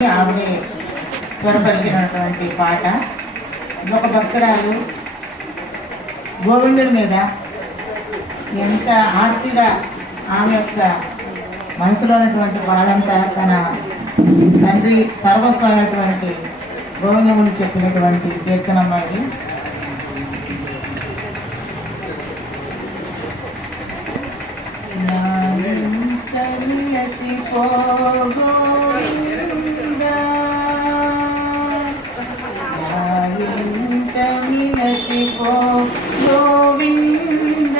ఆవిడ స్వరపరిచినటువంటి పాట. ఒక భక్తురాలు గోవిందుడి మీద ఎంత ఆర్తిగా ఆమె యొక్క మనసులో ఉన్నటువంటి బాధంతా తన తండ్రి సర్వస్వమైనటువంటి గోవిందముని చెప్పినటువంటి కీర్తనమ్మాయి. గోవింద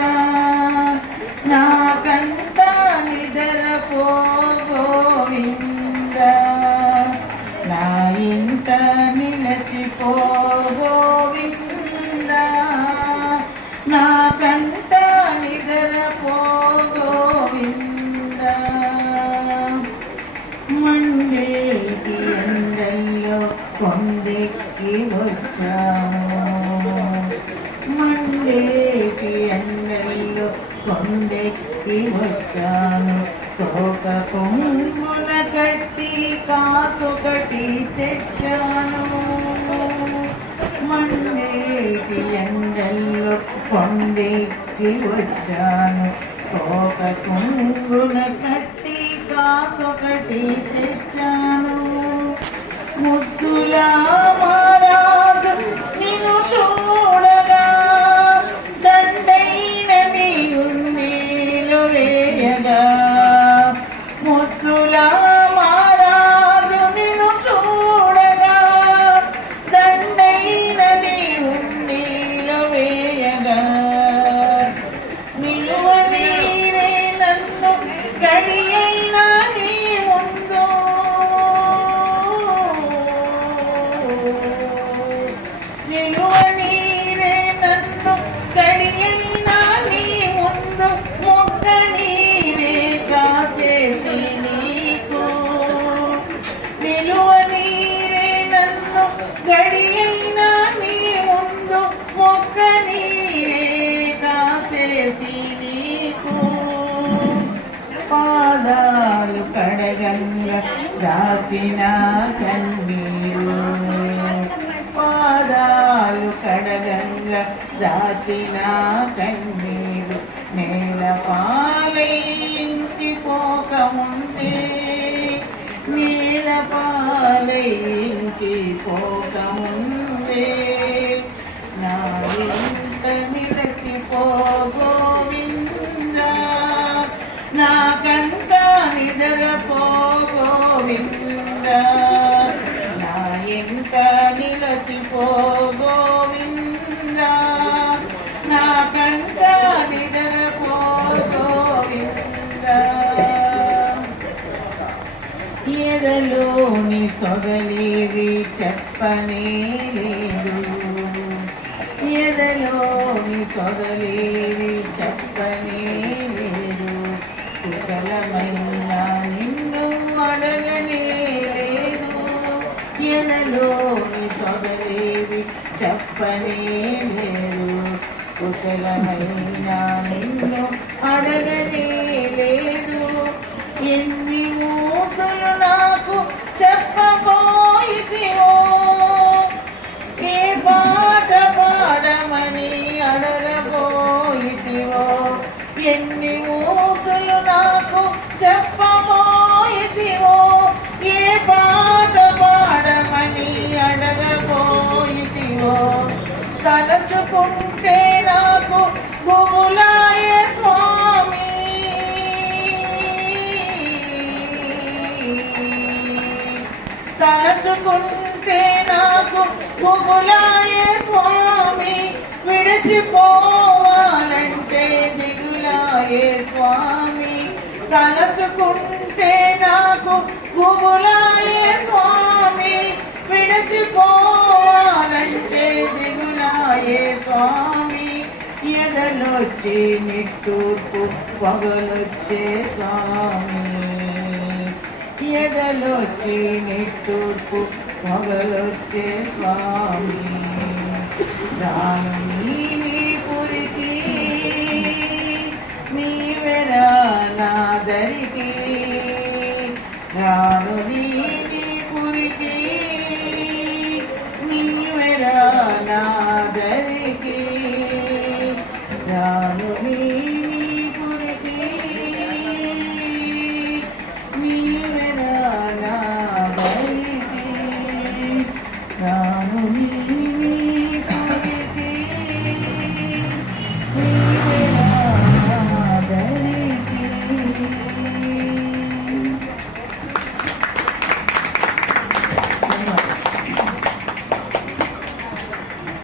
నా కంట నిద్రపో గోవింద నా ఇంట నిలచిపో గోవింద నా కంట నిద్రపో గోవింద మండేటి ఎండల్లో కొండెక్కి వచ్చాను మండేటి ఎండల్లో కొండెక్కి వచ్చాను తోక కొంగున కట్టి కాసొకటి తెచ్చాను మండేటి ఎండల్లో కొండెక్కి వచ్చాను తోక కొంగున కట్టి కాసొకటి తెచ్చాను ముద్దులా మహారాజు నిన్ను చూడగా దండైన నీ ఉన్నీలు వేయగా ముద్దులా మహారాజు నిన్ను చూడగా దండైన నీ ఉన్నీలు వేయగా నిలువ నీరే నన్ను గడియైనా నీ ముందు నిలువ నీరే నన్ను గడియైనా నీ ముందు మొక్క నీరే కాసేసి నీకు నిలువ నీరే నన్ను గడియైనా నీ ముందు మొక్క నీరే కాసేసి నీకు పాదాలు కడగంగా దాచిన కన్నీరు పాదాలు కడగంగా దాచిన కన్నీరు నేల పాలైంటి పోకముందే నేల పాలైంటి పోకముందే నా ఇంట నిలచిపో గోవింద నా కంట నిద్రపో గోవింద నా ఇంట నిలచిపో గోవింద నా కంట నిద్రపో గోవింద ఎదలోని సొగలేవి చెప్పనే లేదు ఎదలోని సొగలేవి చెప్పనే లేదు కుశలమైన నిన్ను అడగనే లేదు ఎదలోని సొగలేవి చెప్పనే లేదు కుశలమైన నిన్ను అడగనే లేదు ఎన్ని మూసులు నాకు చెప్పబోయితివో ఏ పాట పాడమని అడగబోయితివో ఎన్ని మూసులు నాకు చెప్పబోయితివో ఏ పాట పాడమని అడగబోయితివో తలచుకుంటే నాకు గుబులాయే స్వామి తలచుకుంటే నాకు గుబులాయే స్వామి విడిచిపోవాలంటే దిగులాయే స్వామి తలచుకుంటే నాకు గుబులాయే స్వామి విడిచిపోవాలంటే దిగులాయే స్వామి ఎదలొచ్చే నిట్టూర్పు పగలొచ్చే స్వామి ఎదలొచ్చే నిట్టూర్పు పగలొచ్చే స్వామి రాను నీ పురికి నీవెరా నా దరికి రాను